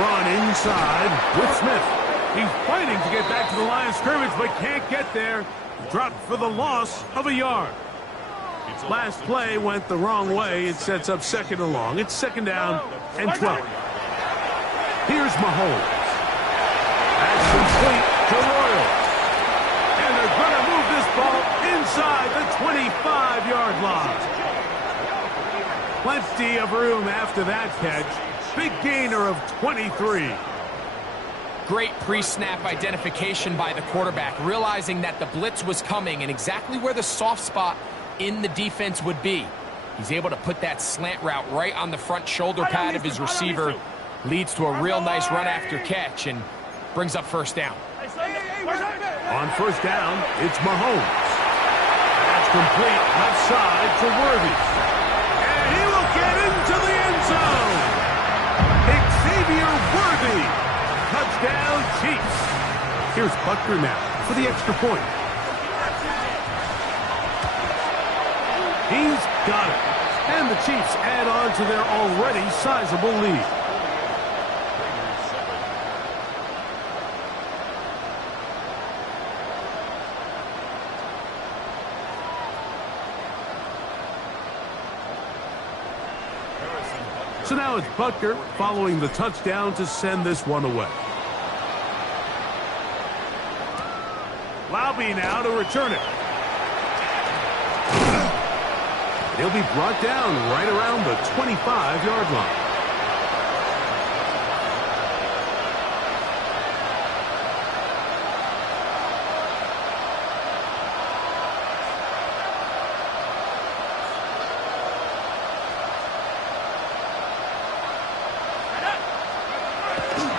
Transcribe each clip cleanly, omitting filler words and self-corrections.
Run inside with Smith. He's fighting to get back to the line of scrimmage, but can't get there. Dropped for the loss of a yard. Last play went the wrong way. It sets up second and long. It's second down and 12. Here's Mahomes. That's complete to Royal. And they're going to move this ball inside the 25-yard line. Plenty of room after that catch. Big gainer of 23. Great pre-snap identification by the quarterback, realizing that the blitz was coming and exactly where the soft spot in the defense would be. He's able to put that slant route right on the front shoulder pad of his receiver. Leads to a real nice run after catch and brings up first down. On first down, it's Mahomes. That's complete left side to Worthy. And he will get into the end zone. Xavier Worthy. Touchdown, Chiefs. Here's Butker now for the extra point. He's got it. And the Chiefs add on to their already sizable lead. So now it's Butker following the touchdown to send this one away. Laube now to return it. He'll be brought down right around the 25-yard line.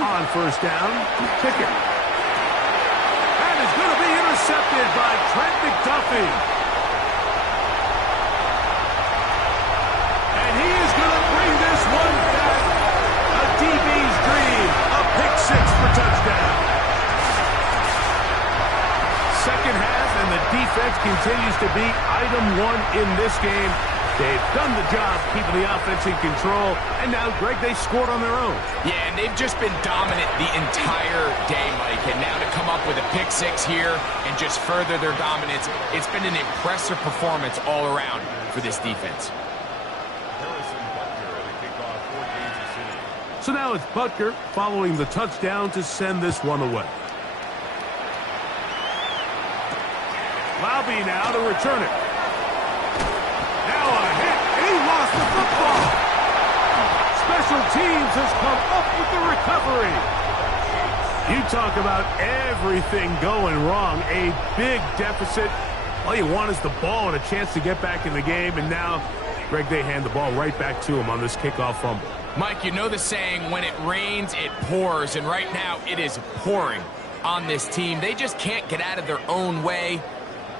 On first down, Pickett. That is going to be intercepted by Trent McDuffie. And he is going to bring this one back. A DB's dream. A pick six for touchdown. Second half, and the defense continues to be item one in this game. They've done the job keeping the offense in control, and now, Greg, they scored on their own. Yeah, and they've just been dominant the entire day, Mike, and now to come up with a pick six here and just further their dominance, it's been an impressive performance all around for this defense. So now it's Butker following the touchdown to send this one away. Laube now to return it. Now a hit, and he lost the football. Special teams has come up with the recovery. You talk about everything going wrong. A big deficit. All you want is the ball and a chance to get back in the game, and now, Greg, they hand the ball right back to him on this kickoff fumble. Mike, you know the saying, when it rains, it pours, and right now it is pouring on this team. They just can't get out of their own way.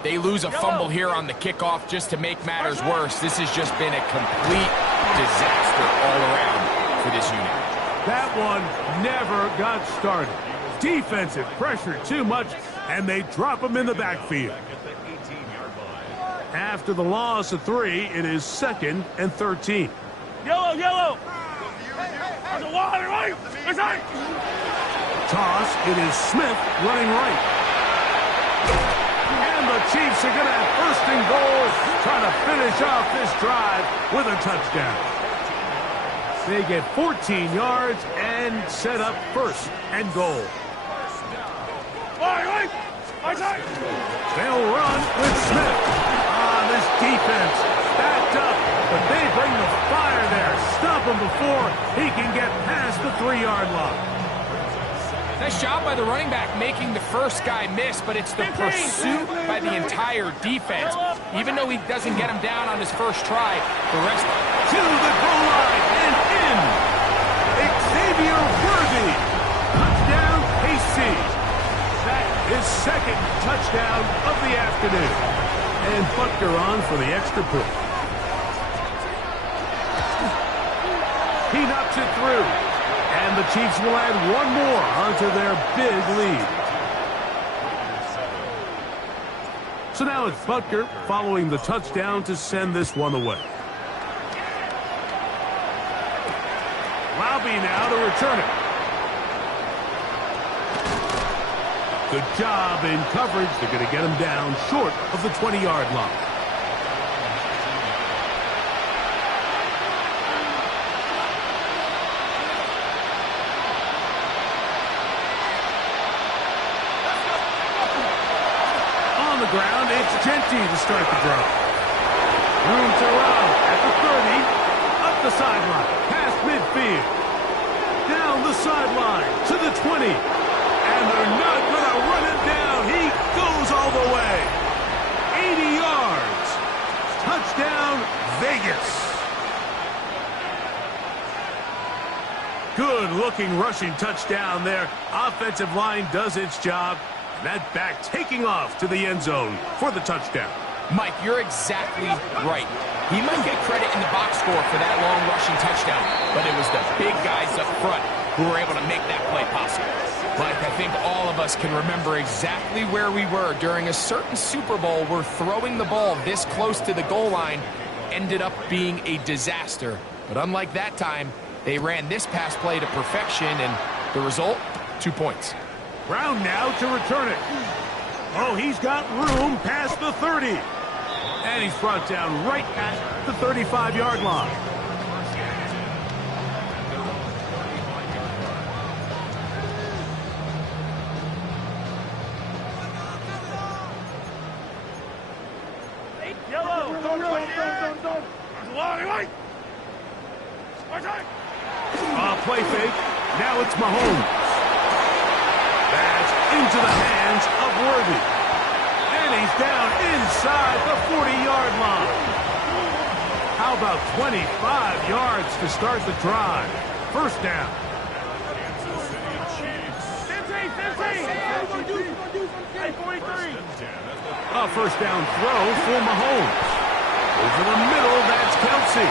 They lose a fumble here on the kickoff just to make matters worse. This has just been a complete disaster all around for this unit. That one never got started. Defensive pressure too much, and they drop him in the backfield. After the loss of 3, it is 2nd and 13. Yellow! There's a water, right? Toss, it is Smith running right. And the Chiefs are going to have first and goal, trying to finish off this drive with a touchdown. They get 14 yards and set up first and goal. They'll run with Smith. This defense backed up, but they bring the fire there. Stop him before he can get past the 3-yard line. Nice job by the running back making the first guy miss, but it's the pursuit by the entire defense. Even though he doesn't get him down on his first try, the rest to the goal line and in. Xavier Worthy. Touchdown, KC. That is second touchdown of the afternoon. And Butker on for the extra point. He knocks it through. And the Chiefs will add one more onto their big lead. So now it's Butker following the touchdown to send this one away. Lobby now to return it. Good job in coverage. They're going to get him down short of the 20-yard line. On the ground, it's Genty to start the drive. Room to run at the 30, up the sideline, past midfield, down the sideline to the 20, and they're not going to run it down. He goes all the way. 80 yards. Touchdown, Vegas. Good-looking rushing touchdown there. Offensive line does its job. That back taking off to the end zone for the touchdown. Mike, you're exactly right. He might get credit in the box score for that long rushing touchdown, but it was the big guys up front who were able to make that play possible. Mike, I think all of us can remember exactly where we were during a certain Super Bowl where throwing the ball this close to the goal line ended up being a disaster. But unlike that time, they ran this pass play to perfection, and the result, 2 points. Brown now to return it. Oh, he's got room past the 30. And he's brought down right at the 35-yard line. Yellow! Don't! Play fake. Now it's Mahomes. That's into the hands of Worthy. And he's down inside the 40-yard line. How about 25 yards to start the drive? First down. A first down throw for Mahomes. Over the middle, that's Kelsey.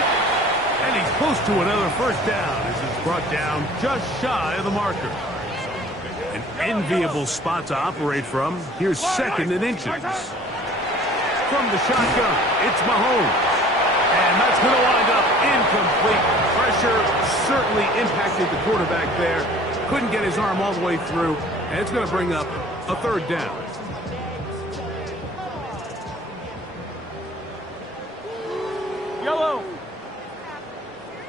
And he's close to another first down as he's brought down just shy of the marker. An enviable spot to operate from. Here's second and inches. From the shotgun, it's Mahomes. And that's going to wind up incomplete. Pressure certainly impacted the quarterback there. Couldn't get his arm all the way through. And it's going to bring up a third down. Yellow!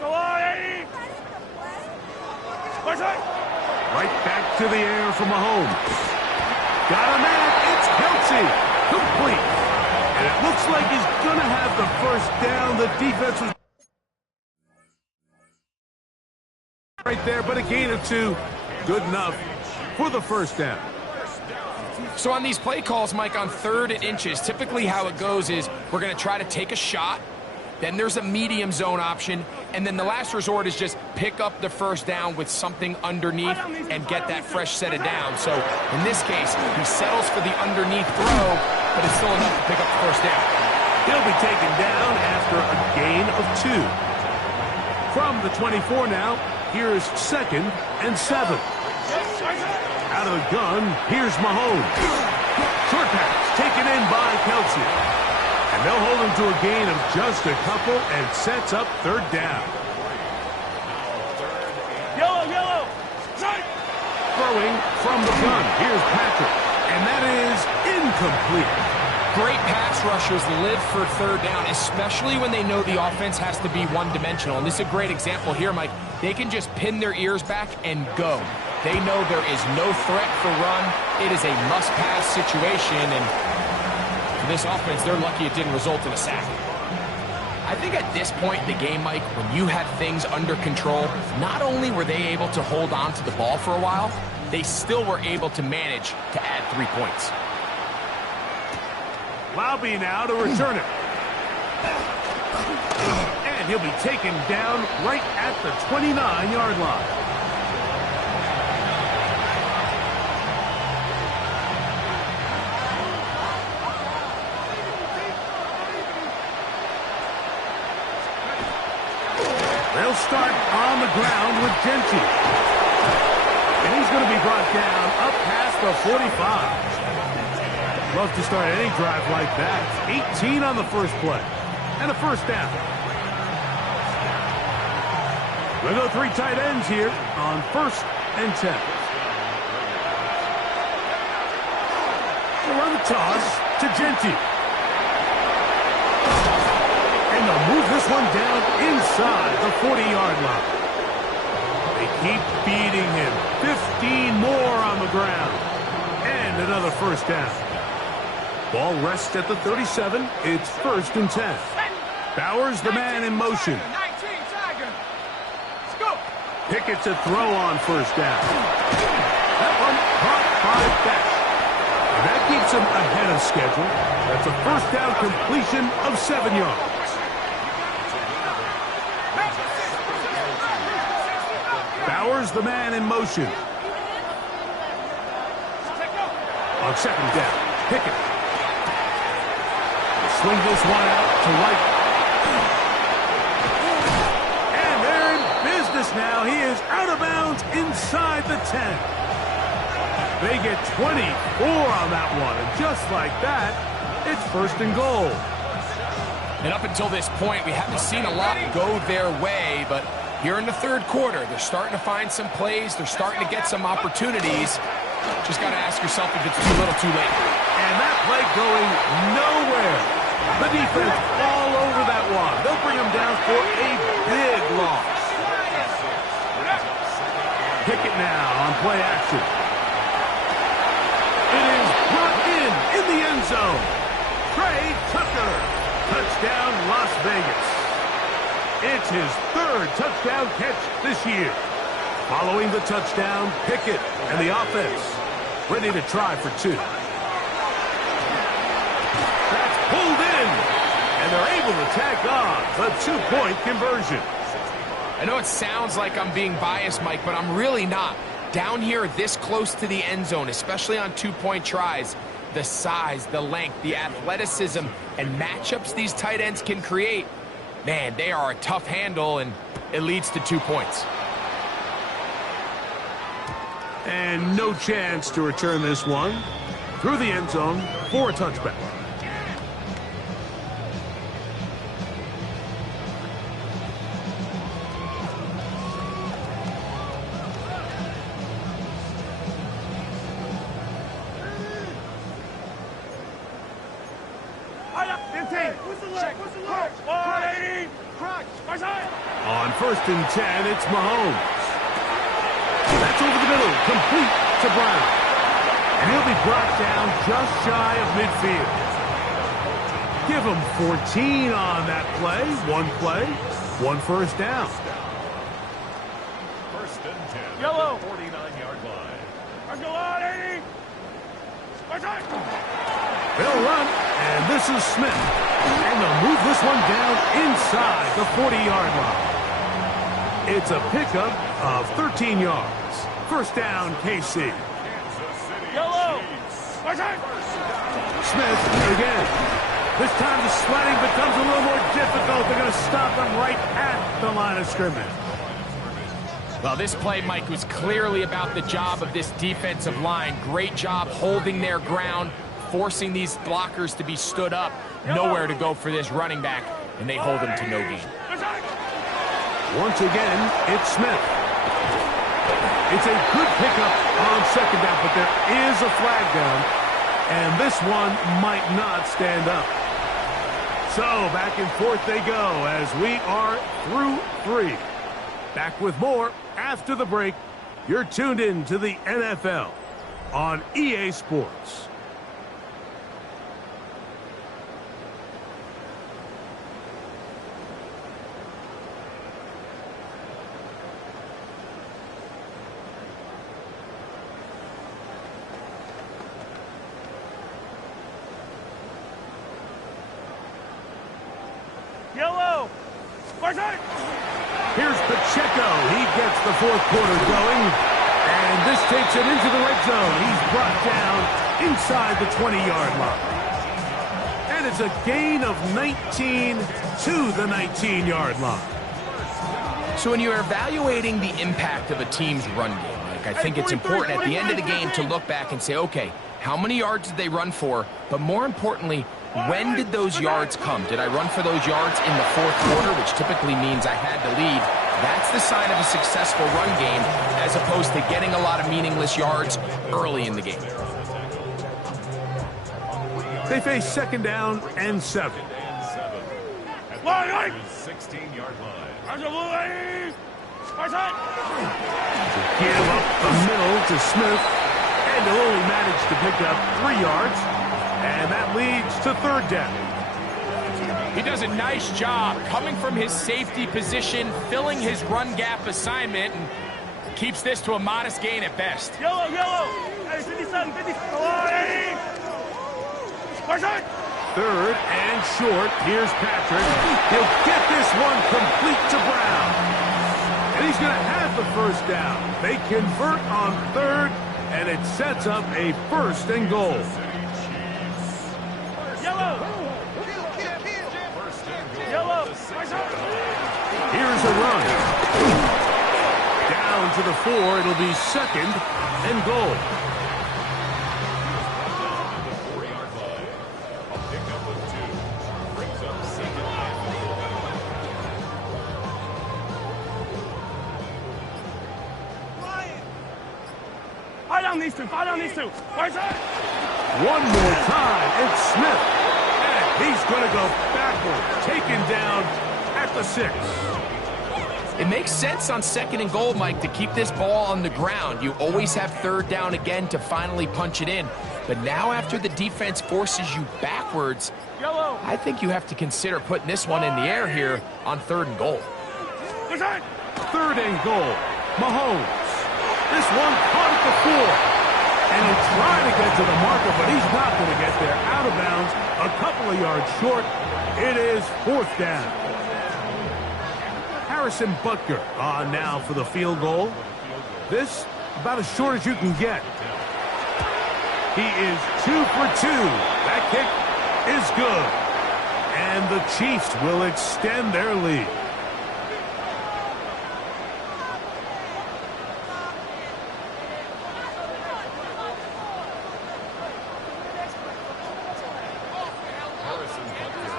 Go on, Eddie! Right back to the air for Mahomes. Got a man. It's Kelsey. Complete. And it looks like he's going to have the first down. The defense was right there, but a gain of 2. Good enough for the first down. So on these play calls, Mike, on 3rd and inches, typically how it goes is we're going to try to take a shot. Then there's a medium zone option, and then the last resort is just pick up the first down with something underneath and get that fresh set of down. So in this case, he settles for the underneath throw, but it's still enough to pick up the first down. He'll be taken down after a gain of 2. From the 24 now, here's 2nd and 7. Out of the gun, here's Mahomes. Short pass taken in by Kelsey. And they'll hold him to a gain of just a couple and sets up 3rd down. Yellow! Throwing from the gun. Here's Patrick. And that is incomplete. Great pass rushers live for 3rd down, especially when they know the offense has to be one-dimensional. And this is a great example here, Mike. They can just pin their ears back and go. They know there is no threat for run. It is a must-pass situation, and for this offense, they're lucky it didn't result in a sack. I think at this point in the game, Mike, when you have things under control, not only were they able to hold on to the ball for a while, they still were able to manage to add 3 points. Lobby now to return it. And he'll be taken down right at the 29-yard line. They'll start on the ground with Genty. And he's going to be brought down up past the 45. Love to start any drive like that. 18 on the first play. And a first down. They go three tight ends here on 1st and 10. They run the toss to Genti. And they'll move this one down inside the 40-yard line. They keep beating him. 15 more on the ground. And another first down. Ball rests at the 37. It's 1st and 10. Bowers, the man in motion. Pickett's a throw on 1st down. That one caught by Beck. And that keeps him ahead of schedule. That's a 1st down completion of 7 yards. Bowers, the man in motion. On 2nd down, Pickett. Swing this one out to right. And they're in business now. He is out of bounds inside the 10. They get 24 on that one. And just like that, it's 1st and goal. And up until this point, we haven't seen a lot go their way, but here in the 3rd quarter, they're starting to find some plays. They're starting to get some opportunities. Just got to ask yourself if it's too little too late. And that play going nowhere. The defense all over that one. They'll bring him down for a big loss. Pickett now on play action. It is brought in the end zone. Trey Tucker. Touchdown, Las Vegas. It's his 3rd touchdown catch this year. Following the touchdown, Pickett and the offense ready to try for 2. That's pulled in, and they're able to tack on the 2-point conversion. I know it sounds like I'm being biased, Mike, but I'm really not. Down here this close to the end zone, especially on 2-point tries, the size, the length, the athleticism, and matchups these tight ends can create, man, they are a tough handle, and it leads to 2 points. And no chance to return this one through the end zone for a touchback. On 1st and 10, it's Mahomes. That's over the middle, complete to Brown. And he'll be brought down just shy of midfield. Give him 14 on that play. 1 first down. 1st and 10. Yellow. 49-yard line. Let's go on, 80. They'll run, and this is Smith. And they'll move this one down inside the 40-yard line. It's a pickup of 13 yards. 1st down, KC. Yellow. Smith again. This time the sledding becomes a little more difficult. They're going to stop him right at the line of scrimmage. Well, this play, Mike, was clearly about the job of this defensive line. Great job holding their ground, forcing these blockers to be stood up. Nowhere to go for this running back, and they hold him to no gain. Once again, it's Smith. It's a good pickup on 2nd down, but there is a flag down, and this one might not stand up. So back and forth they go as we are through 3. Back with more after the break. You're tuned in to the NFL on EA Sports. Yellow. Here's Pacheco. He gets the 4th quarter going. And this takes it into the red zone. He's brought down inside the 20-yard line. And it's a gain of 19 to the 19-yard line. So when you're evaluating the impact of a team's run game, Mike, I think it's important at the end of the game to look back and say, okay, how many yards did they run for? But more importantly, When did those yards come? Did I run for those yards in the fourth quarter, which typically means I had to lead? That's the sign of a successful run game, as opposed to getting a lot of meaningless yards early in the game. They face second down and 7. 16-yard line. Give up the middle to Smith, and he'll only manage to pick up 3 yards, and that leads to third down. He does a nice job coming from his safety position, filling his run gap assignment, and keeps this to a modest gain at best. Yellow! Hey, 57, 50. Third and short. Here's Patrick. He'll get this one complete to Brown. And he's going to have the first down. They convert on third, and it sets up a first and goal. Yellow! Here's a run. Down to the 4. It'll be second and goal. Fire down these two. One more time, it's Smith. And he's going to go backward, taken down at the 6. It makes sense on second and goal, Mike, to keep this ball on the ground. You always have third down again to finally punch it in. But now after the defense forces you backwards, I think you have to consider putting this one in the air here on third and goal. Third and goal. Mahomes. This one caught at the 4. And he'll try to get to the marker, but he's not going to get there. Out of bounds, a couple of yards short. It is fourth down. Harrison Butker on now for the field goal. This about as short as you can get. He is 2 for 2. That kick is good. And the Chiefs will extend their lead.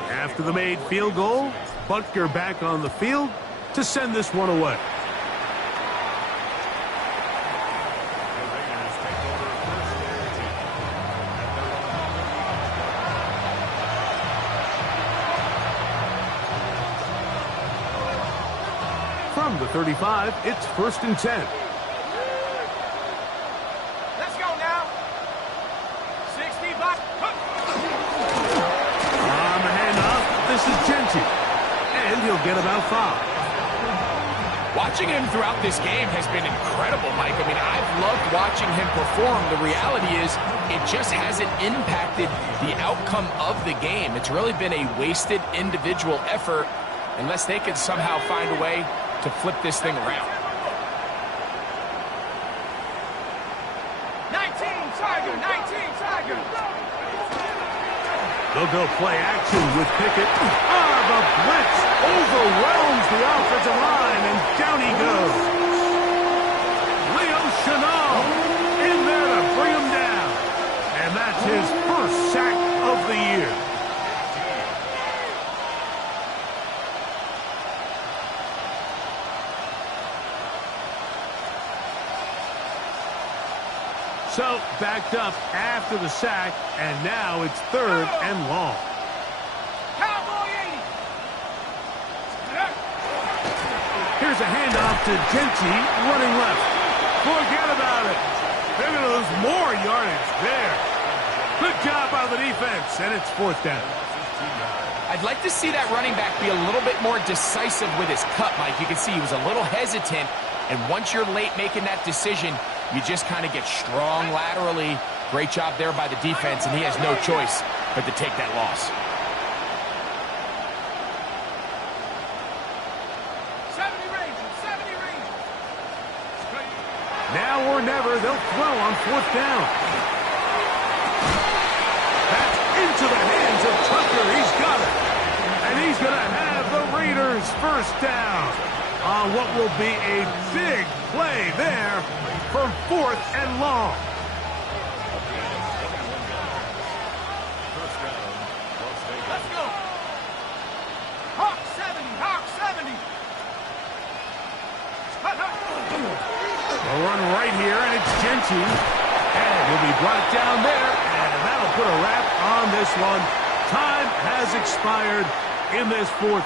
After the made field goal, Butker back on the field to send this one away. From the 35, it's 1st and 10. Let's go now. 60 back. On the handoff, this is Genty. And he'll get about 5. Watching him throughout this game has been incredible, Mike. I mean, I've loved watching him perform. The reality is it just hasn't impacted the outcome of the game. It's really been a wasted individual effort unless they can somehow find a way to flip this thing around. 19 Tiger. They'll go play action with Pickett. The blitz overwhelms the offensive line, and down he goes. Leo Chenal in there to bring him down. And that's his first sack of the year. So, backed up after the sack, and now it's 3rd and long. Cowboy 80. Here's a handoff to Genty, running left. Forget about it. They're going to lose more yardage there. Good job by the defense, and it's 4th down. I'd like to see that running back be a little bit more decisive with his cut, Mike. You can see he was a little hesitant, and once you're late making that decision, you just kind of get strong laterally. Great job there by the defense, and he has no choice but to take that loss. 70 range. Now or never, they'll throw on 4th down. That's into the hands of Tucker. He's got it. And he's going to have the Raiders first down on what will be a big play there for 4th and long. A run right here, and it's Genty. And he'll be brought down there, and that'll put a wrap on this one. Time has expired in this fourth.